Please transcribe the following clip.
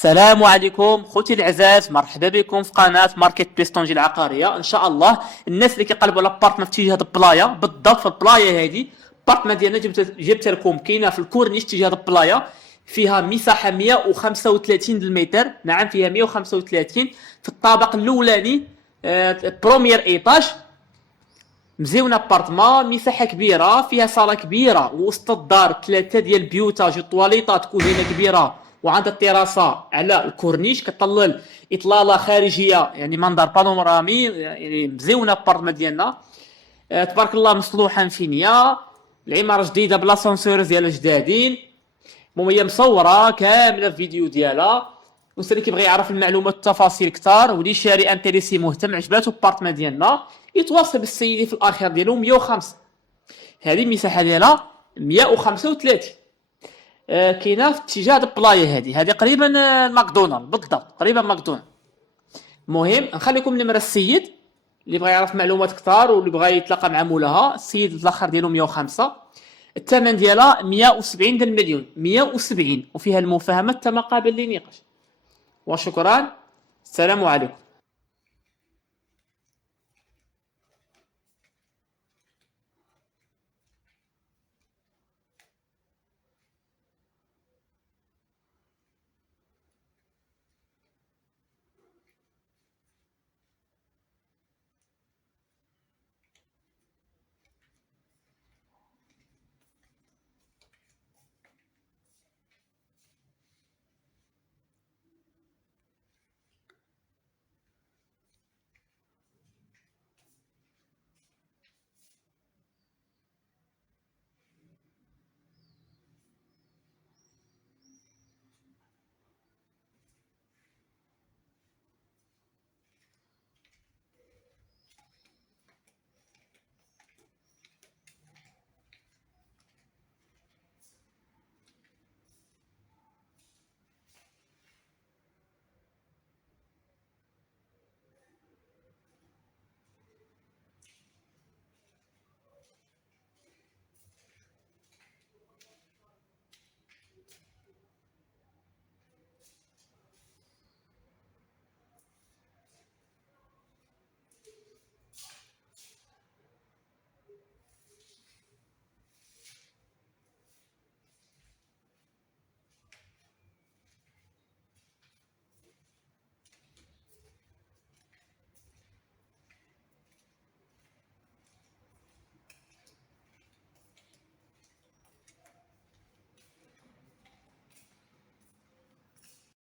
السلام عليكم خوتي العزاز، مرحبا بكم في قناه ماركت بليس طنجة العقاريه. ان شاء الله الناس اللي كيقلبوا على بارتما في اتجاه البلايا، بالضبط في البلايا هذه بارتما ديالنا جبت لكم كاينه في الكورنيش اتجاه البلايا، فيها مساحه 135 المتر. نعم فيها 135 في الطابق الاولاني، بروميير ايطاج. مزيونه بارتما، مساحه كبيره، فيها صاله كبيره وسط الدار، ثلاثه ديال البيوتاج وطواليطات، كوزينه كبيره، وعندها التيراسه على الكورنيش كطلل اطلاله خارجيه، يعني منظر بانورامي. يعني مزيونه بارتما ديالنا، تبارك الله، مصلوحه مفينيه، العماره جديده بلا سونسور ديالها جدادين. المهم هي مصوره كامله في فيديو ديالها. والناس اللي كيبغي يعرف المعلومات والتفاصيل كثار، ودي شاري انتريسي مهتم عجباتو البارتمان ديالنا، يتواصل بالسيدي في الاخير ديالو 105. هذه المساحه ديالها 135. كاينه في اتجاه البلايا، هذه قريبا ماكدونالد، بالضبط قريبا ماكدونالد. المهم نخليكم نمر السيد اللي بغى يعرف معلومات كثار واللي بغى يتلاقى مع مولاها. السيد الاخر ديالو 105، الثمن ديالها 170 د المليون، 170، وفيها المفاهمه حتى ما قابل للنقاش. وشكرا، السلام عليكم.